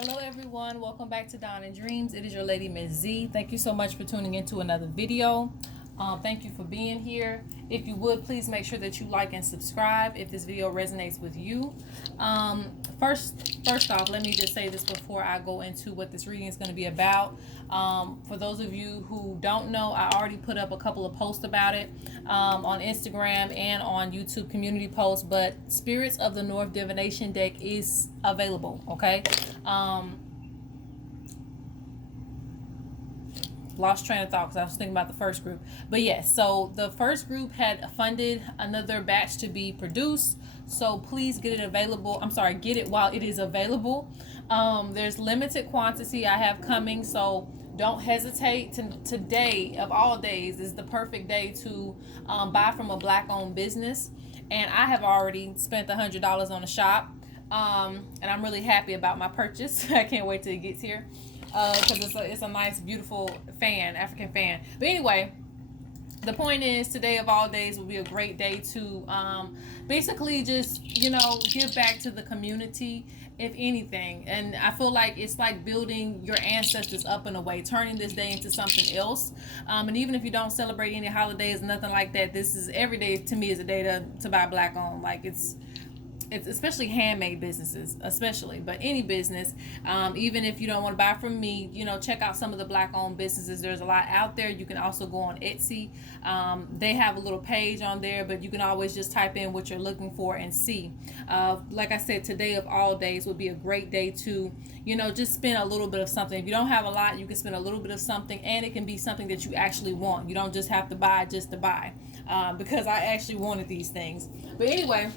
Hello everyone, welcome back to Dawn and Dreams. It is your lady Ms.Z. Thank you so much for tuning into another video. Thank you for being here. If you would, please make sure that you like and subscribe if this video resonates with you. First off, let me just say this before I go into what this reading is going to be about. For those of you who don't know, I already put up a couple of posts about it on Instagram and on YouTube community posts, but Spirits of the North Divination deck is available, okay? Lost train of thought because I was thinking about the first group. But yes, so the first group had funded another batch to be produced. So please get it available. I'm sorry, get it while it is available. There's limited quantity I have coming, so don't hesitate. Today of all days is the perfect day to buy from a black-owned business. And I have already spent $100 on the shop. And I'm really happy about my purchase. I can't wait till it gets here. Because it's a nice, beautiful fan, African fan. But anyway, the point is, today of all days will be a great day to basically just, give back to the community, if anything. And I feel like it's like building your ancestors up in a way, turning this day into something else. And even if you don't celebrate any holidays, nothing like that, this is every day to me is a day to buy black owned. Like it's especially handmade businesses, especially, but any business, even if you don't want to buy from me, check out some of the black owned businesses. There's a lot out there. You can also go on Etsy. They have a little page on there, but you can always just type in what you're looking for and see. Like I said, today of all days would be a great day to, just spend a little bit of something. If you don't have a lot, you can spend a little bit of something, and it can be something that you actually want. You don't just have to buy just to buy, because I actually wanted these things. But anyway,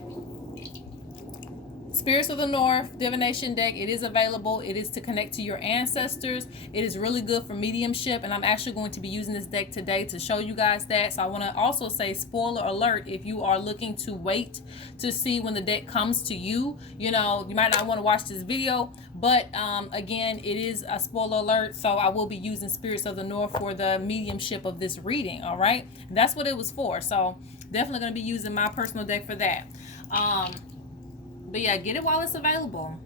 Spirits of the North Divination deck, it is available. It is to connect to your ancestors. It is really good for mediumship, and I'm actually going to be using this deck today to show you guys that. So I want to also say, spoiler alert, if you are looking to wait to see when the deck comes to you, you might not want to watch this video, but again, it is a spoiler alert, so I will be using Spirits of the North for the mediumship of this reading. All right, that's what it was for. So definitely going to be using my personal deck for that. But yeah, get it while it's available.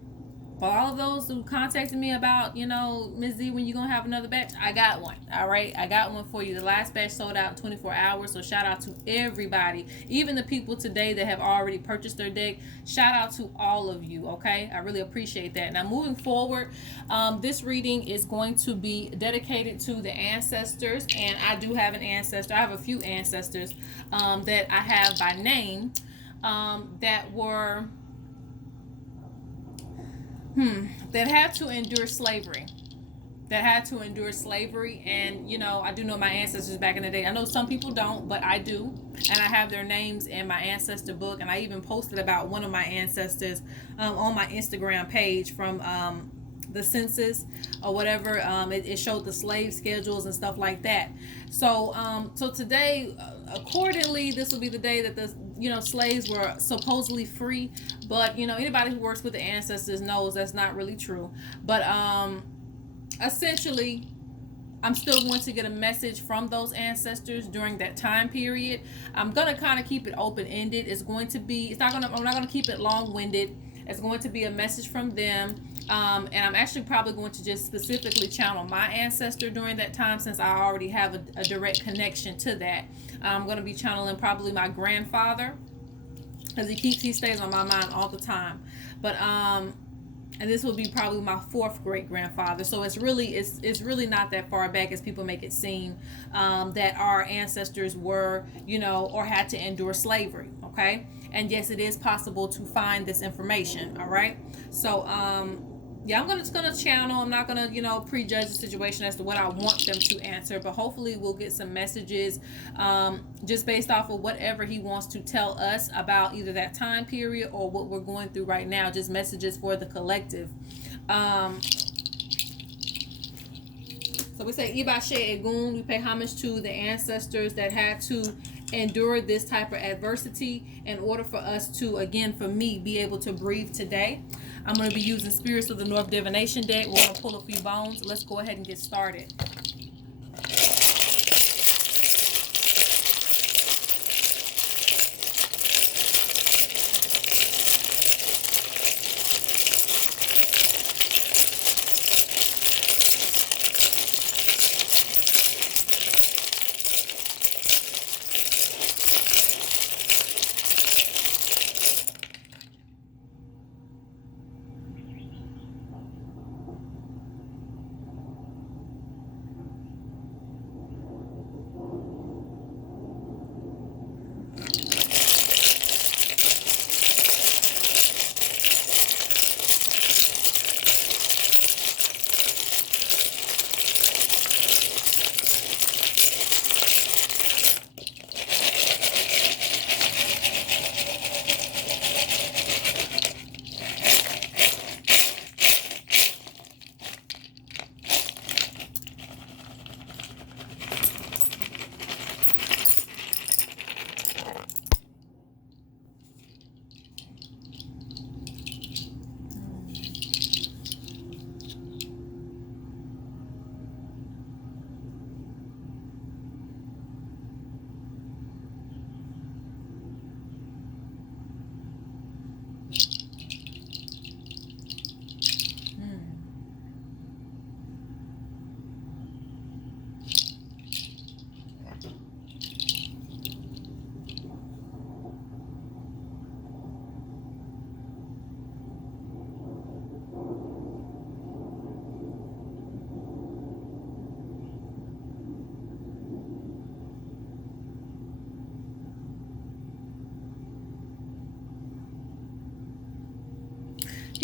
For all of those who contacted me about, Ms.Z, when you going to have another batch, I got one. All right, I got one for you. The last batch sold out in 24 hours. So shout out to everybody, even the people today that have already purchased their deck. Shout out to all of you. Okay, I really appreciate that. Now moving forward, this reading is going to be dedicated to the ancestors, and I do have an ancestor. I have a few ancestors that I have by name that were that had to endure slavery. And I do know my ancestors back in the day. I know some people don't, but I do, and I have their names in my ancestor book, and I even posted about one of my ancestors on my Instagram page from the census or whatever. It showed the slave schedules and stuff like that. So today, accordingly, this will be the day that the slaves were supposedly free, but anybody who works with the ancestors knows that's not really true. But essentially, I'm still going to get a message from those ancestors during that time period. I'm gonna kind of keep it open-ended. I'm not gonna keep it long-winded. It's going to be a message from them. And I'm actually probably going to just specifically channel my ancestor during that time, since I already have a direct connection to that. I'm going to be channeling probably my grandfather, because he stays on my mind all the time. But and this will be probably my fourth great grandfather. So it's really not that far back as people make it seem, that our ancestors were, or had to endure slavery. Okay, and yes, it is possible to find this information. All right, so yeah, I'm just gonna channel. I'm not gonna, prejudge the situation as to what I want them to answer, but hopefully we'll get some messages, just based off of whatever he wants to tell us about either that time period or what we're going through right now. Just messages for the collective. So we say Ibashe Egun. We pay homage to the ancestors that had to endure this type of adversity in order for us to, again, for me, be able to breathe today. I'm going to be using Spirits of the North Divination deck. We're going to pull a few bones. Let's go ahead and get started.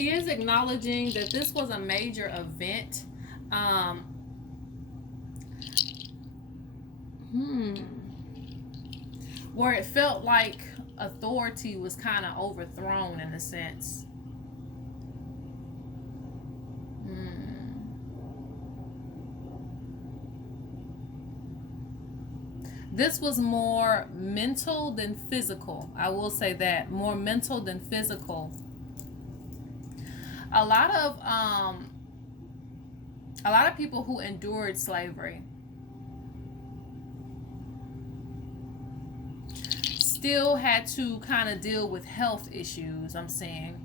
He is acknowledging that this was a major event. Um, where it felt like authority was kind of overthrown in a sense. This was more mental than physical. I will say that. More mental than physical. A lot of people who endured slavery still had to kind of deal with health issues, I'm seeing.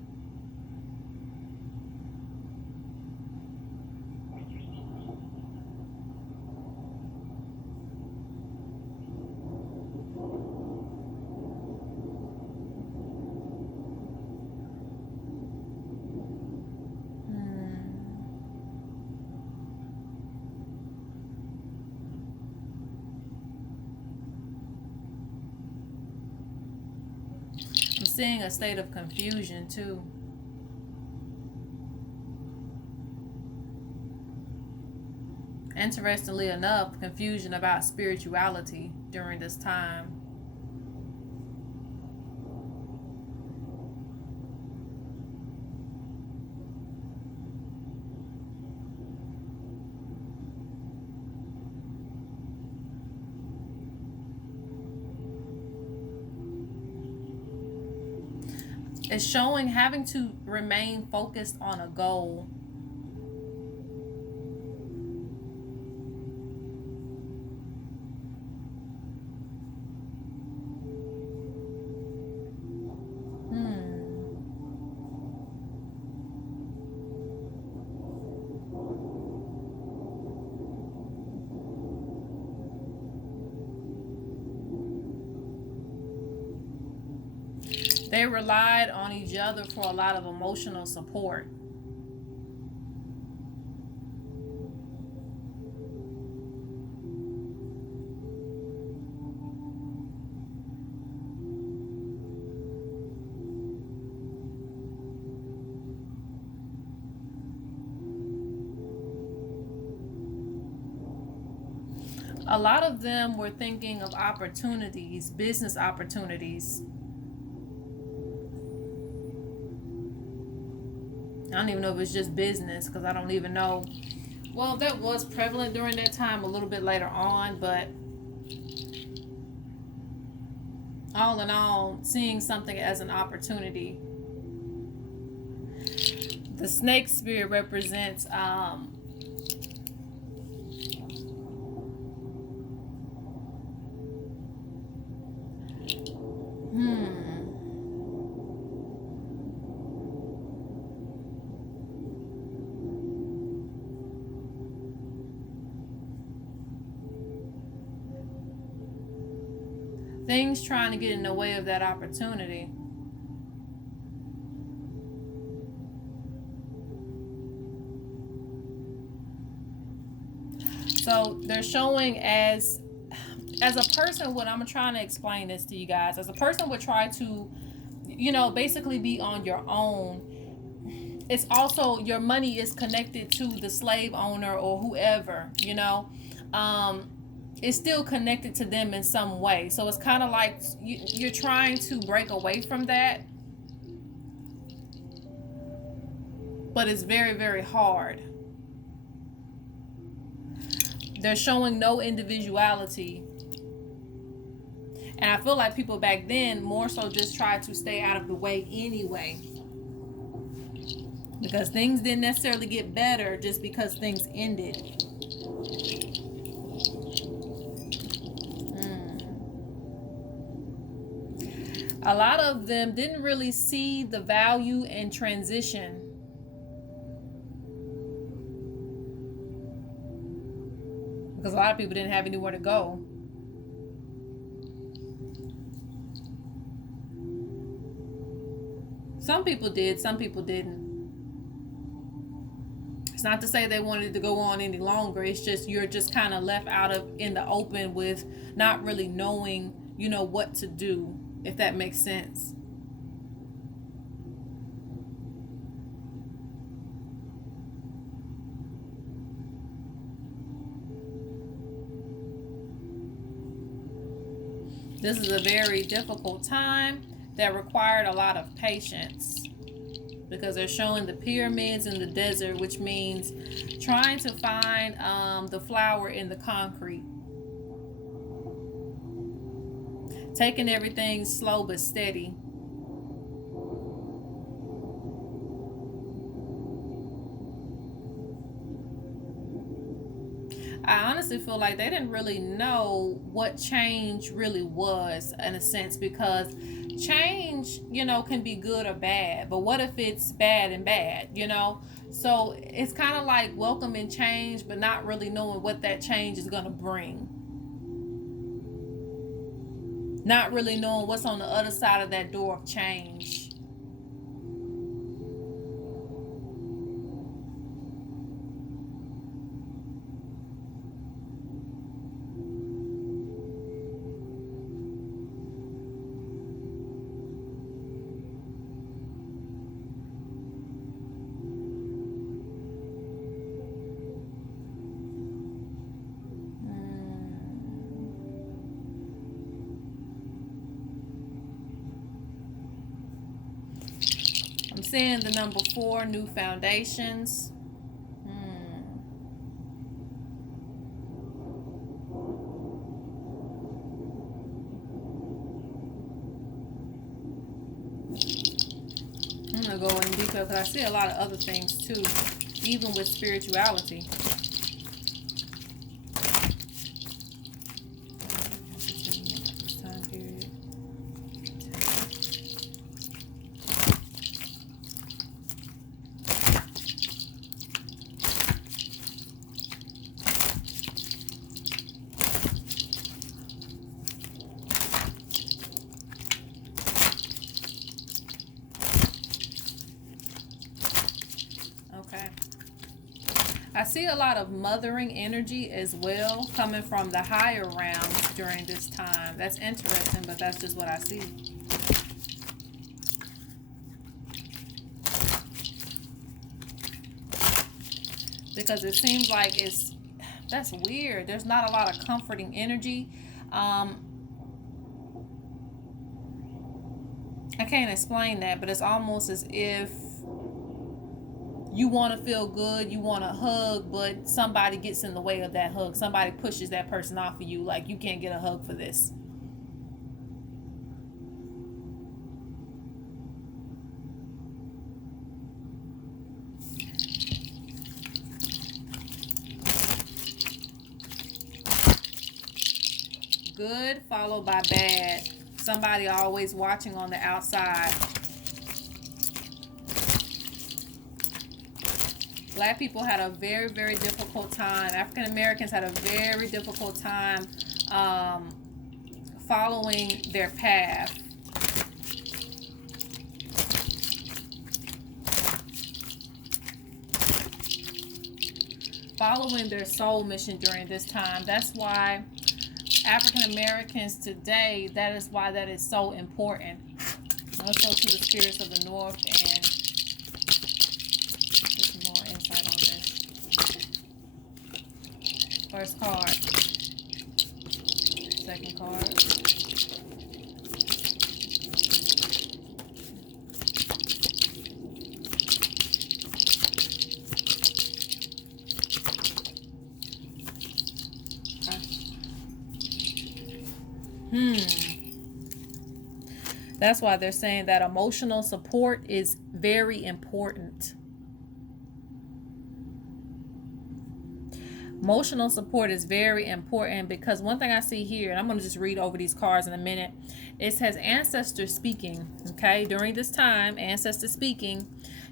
I'm seeing a state of confusion too. Interestingly enough, confusion about spirituality during this time. It's showing having to remain focused on a goal. They relied on each other for a lot of emotional support. A lot of them were thinking of opportunities, business opportunities. I don't even know if it's just business because I don't even know. Well, that was prevalent during that time a little bit later on, but all in all, seeing something as an opportunity. The snake spirit represents things trying to get in the way of that opportunity. So they're showing as a person, what I'm trying to explain this to you guys, as a person would try to, basically be on your own. It's also your money is connected to the slave owner or whoever, it's still connected to them in some way. So it's kind of like you're trying to break away from that, but it's very, very hard. They're showing no individuality. And I feel like people back then more so just tried to stay out of the way anyway. Because things didn't necessarily get better just because things ended. A lot of them didn't really see the value in transition. Because a lot of people didn't have anywhere to go. Some people did, some people didn't. It's not to say they wanted to go on any longer. It's just you're just kind of left out of in the open with not really knowing, what to do, if that makes sense. This is a very difficult time that required a lot of patience, because they're showing the pyramids in the desert, which means trying to find the flower in the concrete. Taking everything slow but steady. I honestly feel like they didn't really know what change really was, in a sense, because change, can be good or bad. But what if it's bad and bad? So it's kind of like welcoming change, but not really knowing what that change is going to bring. Not really knowing what's on the other side of that door of change. I'm seeing the number 4, new foundations. I'm going to go in detail because I see a lot of other things too, even with spirituality. Okay. I see a lot of mothering energy as well coming from the higher realms during this time. That's interesting, but that's just what I see. Because it seems like that's weird. There's not a lot of comforting energy. I can't explain that, but it's almost as if you want to feel good, you want to hug, but somebody gets in the way of that hug. Somebody pushes that person off of you, like you can't get a hug for this. Good followed by bad. Somebody always watching on the outside. Black people had a very, very difficult time. African Americans had a very difficult time following their path. Following their soul mission during this time. That's why African Americans today, that is why that is so important. Let's go to the spirits of the North and get some more insight on this. First card. Second card. That's why they're saying that emotional support is very important. Emotional support is very important because one thing I see here, and I'm going to just read over these cards in a minute, it says ancestors speaking. Okay, during this time, ancestors speaking,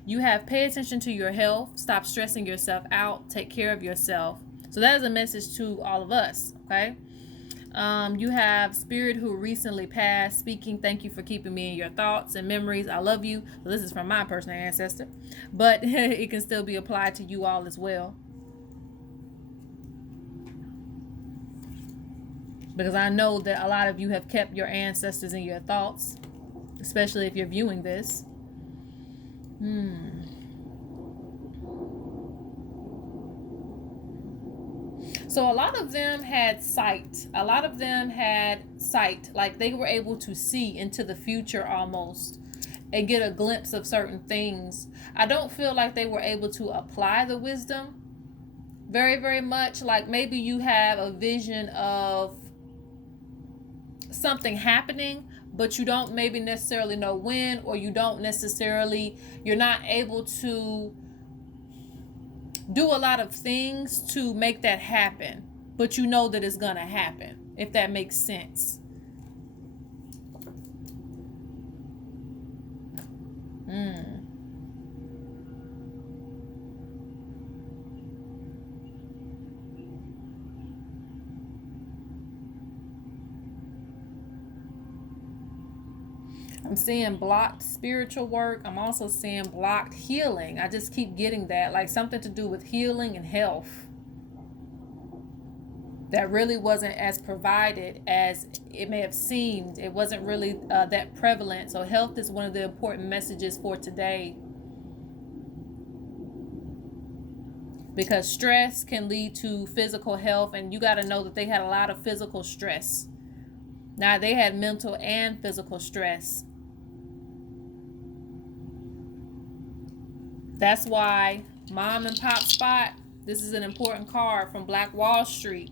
you have pay attention to your health, stop stressing yourself out, take care of yourself. So that is a message to all of us. Okay. You have spirit who recently passed speaking. Thank you for keeping me in your thoughts and memories. I love you. So this is from my personal ancestor, but it can still be applied to you all as well. Because I know that a lot of you have kept your ancestors in your thoughts, especially if you're viewing this. So a lot of them had sight. A lot of them had sight. Like they were able to see into the future almost and get a glimpse of certain things. I don't feel like they were able to apply the wisdom very, very much. Like maybe you have a vision of something happening, but you don't maybe necessarily know when, or you're not able to do a lot of things to make that happen, but you know that it's gonna happen, if that makes sense. I'm seeing blocked spiritual work. I'm also seeing blocked healing. I just keep getting that, like something to do with healing and health that really wasn't as provided as it may have seemed. It wasn't really that prevalent. So health is one of the important messages for today, because stress can lead to physical health, and you got to know that they had a lot of physical stress. Now they had mental and physical stress. That's why Mom and Pop Spot, this is an important card from Black Wall Street.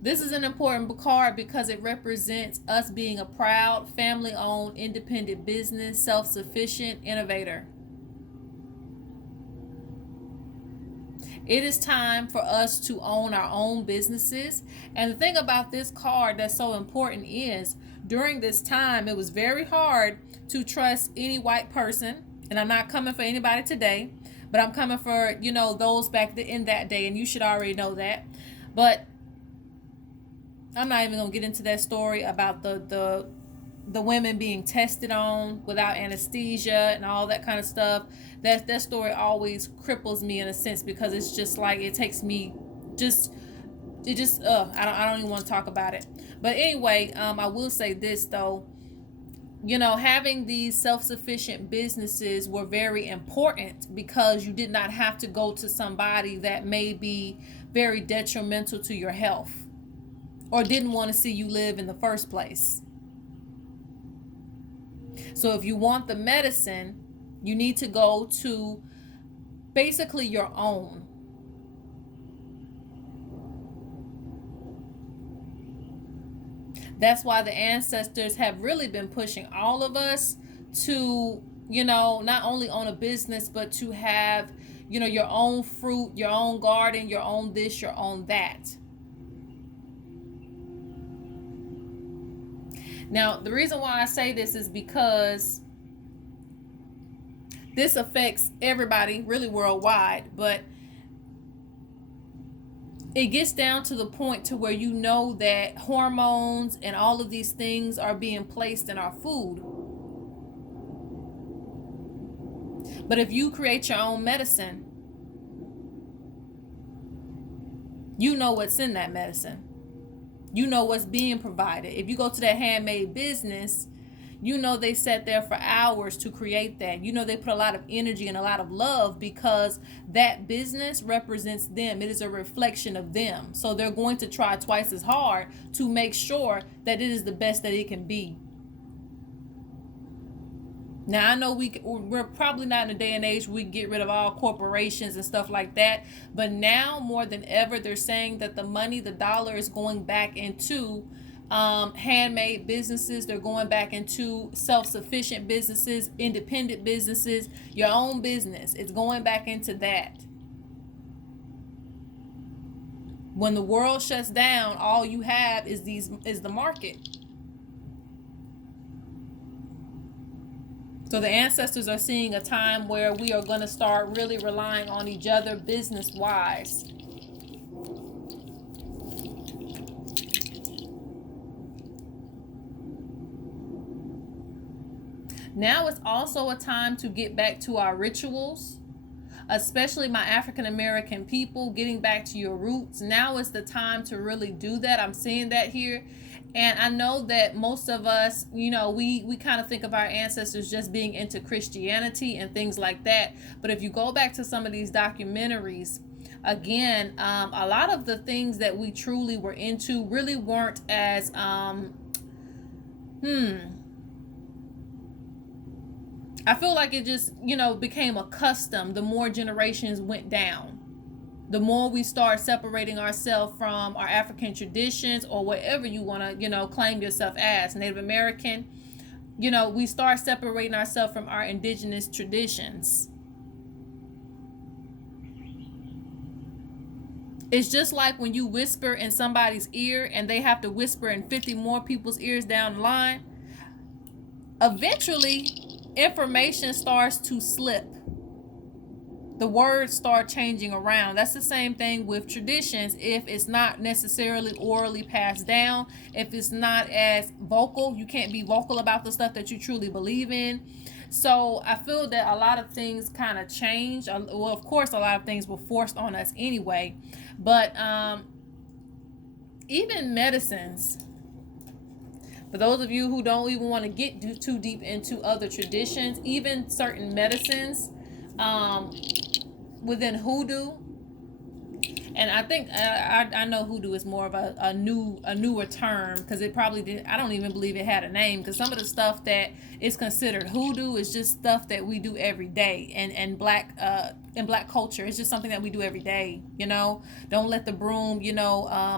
This is an important card because it represents us being a proud, family-owned, independent business, self-sufficient innovator. It is time for us to own our own businesses. And the thing about this card that's so important is, during this time, it was very hard to trust any white person. And I'm not coming for anybody today, but I'm coming for, those back in that day. And you should already know that. But I'm not even going to get into that story about the women being tested on without anesthesia and all that kind of stuff. That story always cripples me in a sense, because it's just like, it takes me I don't even want to talk about it. But anyway, I will say this though, having these self-sufficient businesses were very important, because you did not have to go to somebody that may be very detrimental to your health or didn't want to see you live in the first place. So if you want the medicine, you need to go to basically your own. That's why the ancestors have really been pushing all of us to, not only own a business, but to have, your own fruit, your own garden, your own this, your own that. Now, the reason why I say this is because this affects everybody really worldwide, but it gets down to the point to where that hormones and all of these things are being placed in our food. But if you create your own medicine, you know what's in that medicine. You know what's being provided. If you go to that handmade business, they sat there for hours to create that. They put a lot of energy and a lot of love, because that business represents them. It is a reflection of them. So they're going to try twice as hard to make sure that it is the best that it can be. Now, I know we're probably not in a day and age where we get rid of all corporations and stuff like that. But now more than ever, they're saying that the money, the dollar, is going back into handmade businesses. They're going back into self-sufficient businesses, independent businesses, your own business. It's going back into that. When the world shuts down, all you have is the market. So the ancestors are seeing a time where we are going to start really relying on each other business-wise. Now it's also a time to get back to our rituals, especially my African American people, getting back to your roots. Now is the time to really do that. I'm seeing that here. And I know that most of us, we kind of think of our ancestors just being into Christianity and things like that. But if you go back to some of these documentaries, again, a lot of the things that we truly were into really weren't as I feel like it just, became a custom the more generations went down. The more we start separating ourselves from our African traditions, or whatever you want to, claim yourself as, Native American, we start separating ourselves from our indigenous traditions. It's just like when you whisper in somebody's ear and they have to whisper in 50 more people's ears down the line. Eventually, information starts to slip. The words start changing around. That's the same thing with traditions. If it's not necessarily orally passed down, if it's not as vocal, you can't be vocal about the stuff that you truly believe in. So I feel that a lot of things kind of changed. Well, of course, a lot of things were forced on us anyway. But even medicines, for those of you who don't even want to get too deep into other traditions, even certain medicines within hoodoo, and I think I know hoodoo is more of a newer term, because it probably did. I don't even believe it had a name, because some of the stuff that is considered hoodoo is just stuff that we do every day, and in black culture, it's just something that we do every day. Don't let the broom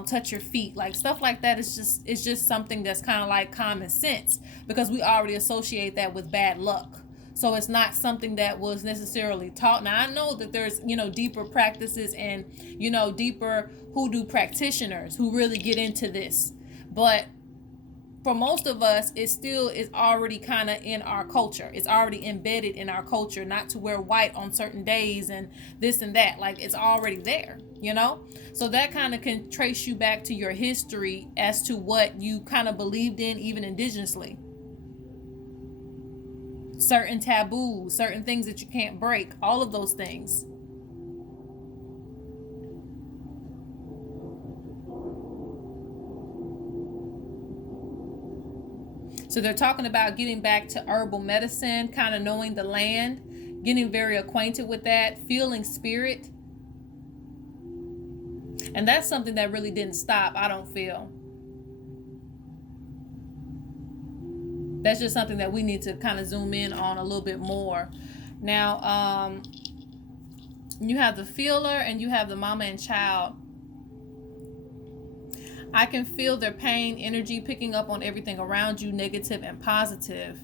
touch your feet, like stuff like that. It's just something that's kind of like common sense, because we already associate that with bad luck. So it's not something that was necessarily taught. Now, I know that there's, deeper practices and, deeper hoodoo practitioners who really get into this. But for most of us, it still is already kind of in our culture. It's already embedded in our culture, not to wear white on certain days and this and that. Like, it's already there, So that kind of can trace you back to your history as to what you kind of believed in, even indigenously. Certain taboos, certain things that you can't break, all of those things. So they're talking about getting back to herbal medicine, kind of knowing the land, getting very acquainted with that, feeling spirit. And that's something that really didn't stop, I don't feel. That's just something that we need to kind of zoom in on a little bit more. Now, you have the feeler and you have the mama and child. I can feel their pain, energy picking up on everything around you, negative and positive.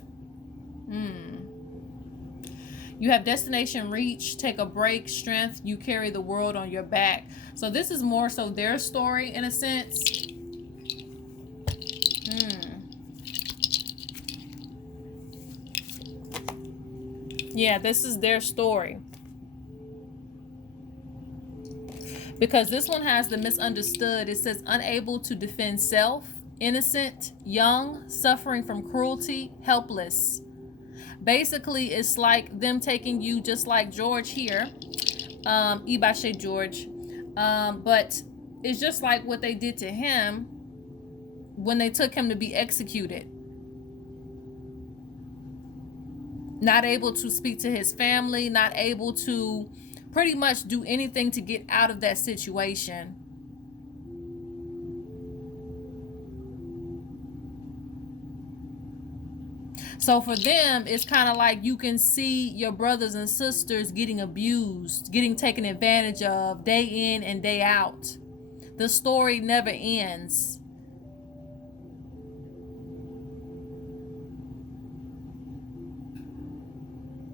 You have destination reach, take a break, strength, you carry the world on your back. So this is more so their story in a sense. Yeah, this is their story. Because this one has the misunderstood. It says unable to defend self, innocent, young, suffering from cruelty, helpless. Basically, it's like them taking you just like George here, Ibashe George, but it's just like what they did to him when they took him to be executed. Not able to speak to his family, not able to pretty much do anything to get out of that situation. So for them, it's kind of like you can see your brothers and sisters getting abused, getting taken advantage of day in and day out. The story never ends.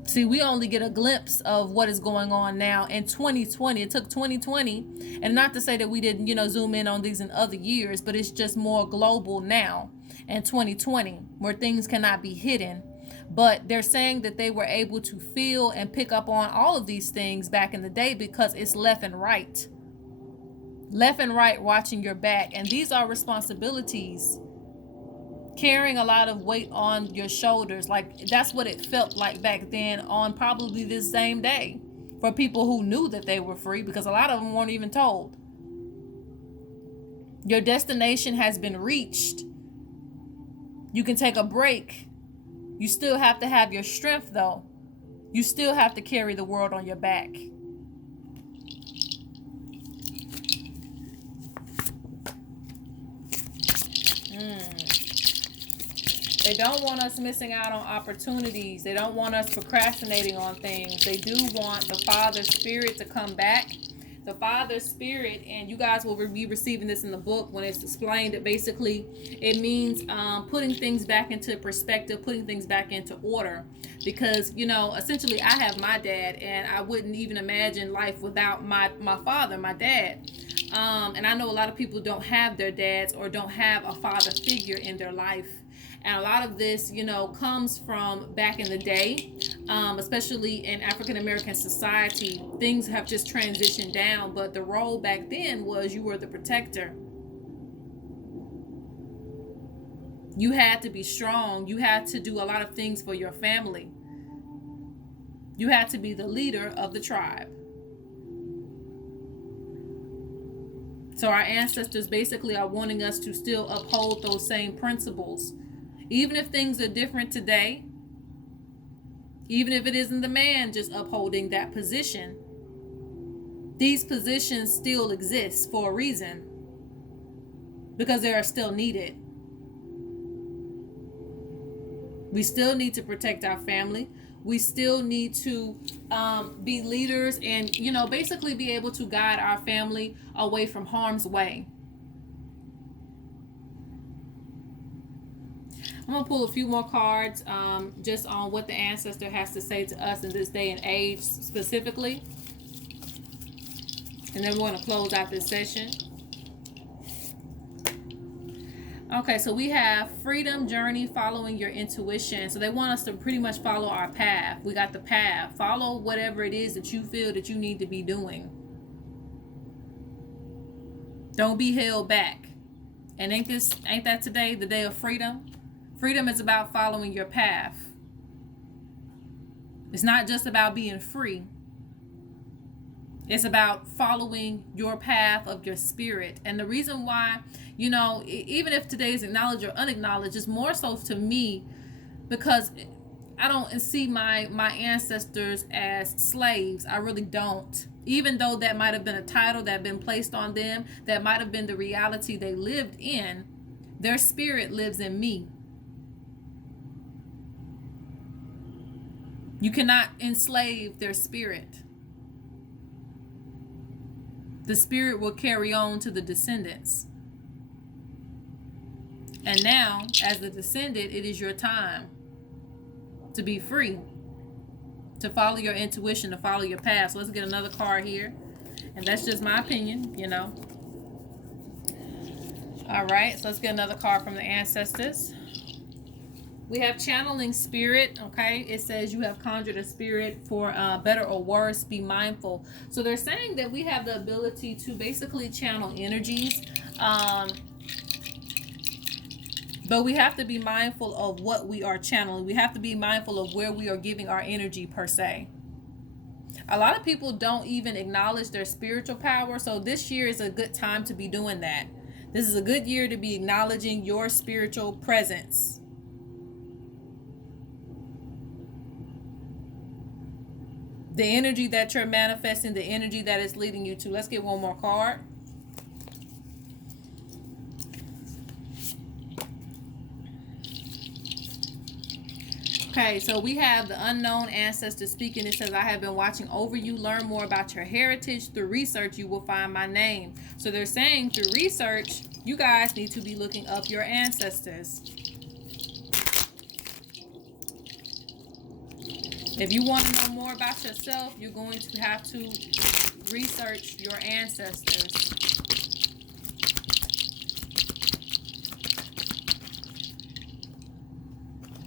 See, we only get a glimpse of what is going on now in 2020. It took 2020, and not to say that we didn't, zoom in on these in other years, but it's just more global now in 2020, where things cannot be hidden. But they're saying that they were able to feel and pick up on all of these things back in the day because it's left and right. Left and right watching your back. And these are responsibilities. Carrying a lot of weight on your shoulders. Like, that's what it felt like back then on probably this same day for people who knew that they were free, because a lot of them weren't even told. Your destination has been reached. You can take a break. You still have to have your strength, though. You still have to carry the world on your back. They don't want us missing out on opportunities. They don't want us procrastinating on things. They do want the Father Spirit to come back. The Father Spirit, and you guys will be receiving this in the book when it's explained, that basically it means putting things back into perspective, putting things back into order. Because, you know, essentially I have my dad, and I wouldn't even imagine life without my father, my dad. And I know a lot of people don't have their dads or don't have a father figure in their life. And a lot of this, you know, comes from back in the day, especially in African American society. Things have just transitioned down, but the role back then was you were the protector. You had to be strong. You had to do a lot of things for your family. You had to be the leader of the tribe. So our ancestors basically are wanting us to still uphold those same principles. Even if things are different today, even if it isn't the man just upholding that position, these positions still exist for a reason, because they are still needed. We still need to protect our family. We still need to be leaders and, you know, basically be able to guide our family away from harm's way. I'm going to pull a few more cards just on what the ancestor has to say to us in this day and age specifically. And then we're going to close out this session. Okay, so we have freedom, journey, following your intuition. So they want us to pretty much follow our path. We got the path. Follow whatever it is that you feel that you need to be doing. Don't be held back. And ain't that today the day of freedom? Freedom is about following your path. It's not just about being free. It's about following your path of your spirit. And the reason why, you know, even if today is acknowledged or unacknowledged, it's more so to me because I don't see my ancestors as slaves. I really don't. Even though that might have been a title that had been placed on them, that might have been the reality they lived in, their spirit lives in me. You cannot enslave their spirit. The spirit will carry on to the descendants. And now, as the descendant, it is your time to be free, to follow your intuition, to follow your path. So let's get another card here. And that's just my opinion, you know. All right, so let's get another card from the ancestors. We have channeling spirit, okay? It says you have conjured a spirit for better or worse, be mindful. So they're saying that we have the ability to basically channel energies, but we have to be mindful of what we are channeling. We have to be mindful of where we are giving our energy per se. A lot of people don't even acknowledge their spiritual power, so this year is a good time to be doing that. This is a good year to be acknowledging your spiritual presence. The energy that you're manifesting, the energy that is leading you to. Let's get one more card. Okay, so we have the unknown ancestor speaking. It says, I have been watching over you. Learn more about your heritage. Through research, you will find my name. So they're saying through research, you guys need to be looking up your ancestors. If you want to know more about yourself, you're going to have to research your ancestors.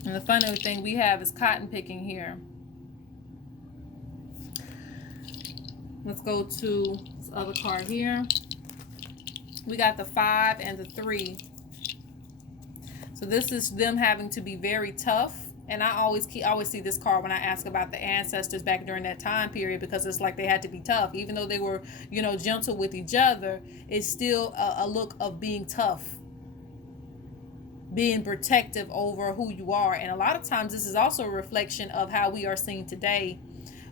And the funny thing we have is cotton picking here. Let's go to this other card here. We got the 5 and the 3. So this is them having to be very tough. And I always see this card when I ask about the ancestors back during that time period, because it's like they had to be tough. Even though they were, you know, gentle with each other, it's still a look of being tough, being protective over who you are. And a lot of times this is also a reflection of how we are seen today,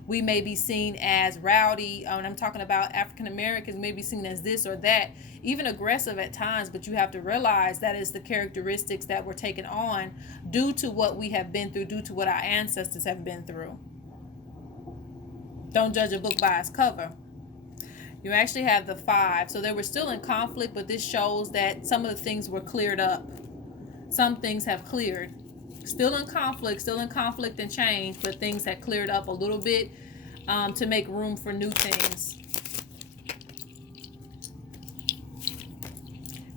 We may be seen as rowdy, and I'm talking about African Americans may be seen as this or that, even aggressive at times, but you have to realize that is the characteristics that were taken on due to what we have been through, due to what our ancestors have been through. Don't judge a book by its cover. You actually have the 5. So they were still in conflict, but this shows that some of the things were cleared up. Some things have cleared. Still in conflict and change, but things have cleared up a little bit to make room for new things.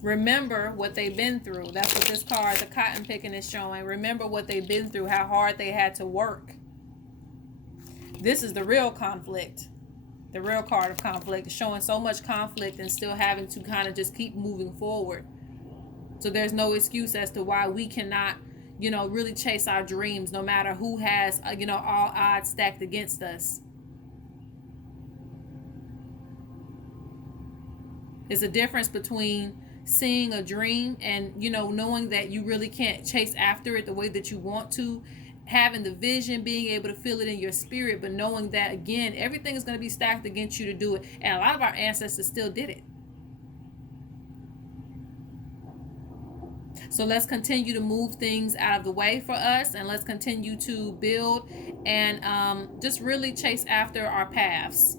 Remember what they've been through. That's what this card, the cotton picking, is showing. Remember what they've been through, how hard they had to work. This is the real conflict. The real card of conflict, showing so much conflict and still having to kind of just keep moving forward. So there's no excuse as to why we cannot, really chase our dreams, no matter who has, all odds stacked against us. There's a difference between seeing a dream and, knowing that you really can't chase after it the way that you want to, having the vision, being able to feel it in your spirit, but knowing that, again, everything is going to be stacked against you to do it. And a lot of our ancestors still did it. So let's continue to move things out of the way for us, and let's continue to build and just really chase after our paths.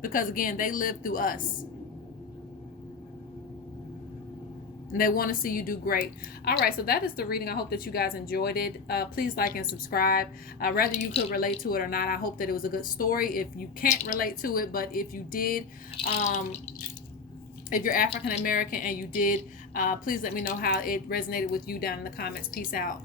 Because, again, they lived through us. And they want to see you do great. All right, so that is the reading. I hope that you guys enjoyed it. Please like and subscribe. Whether you could relate to it or not, I hope that it was a good story. If you can't relate to it, but if you did, if you're African American and you did, please let me know how it resonated with you down in the comments. Peace out.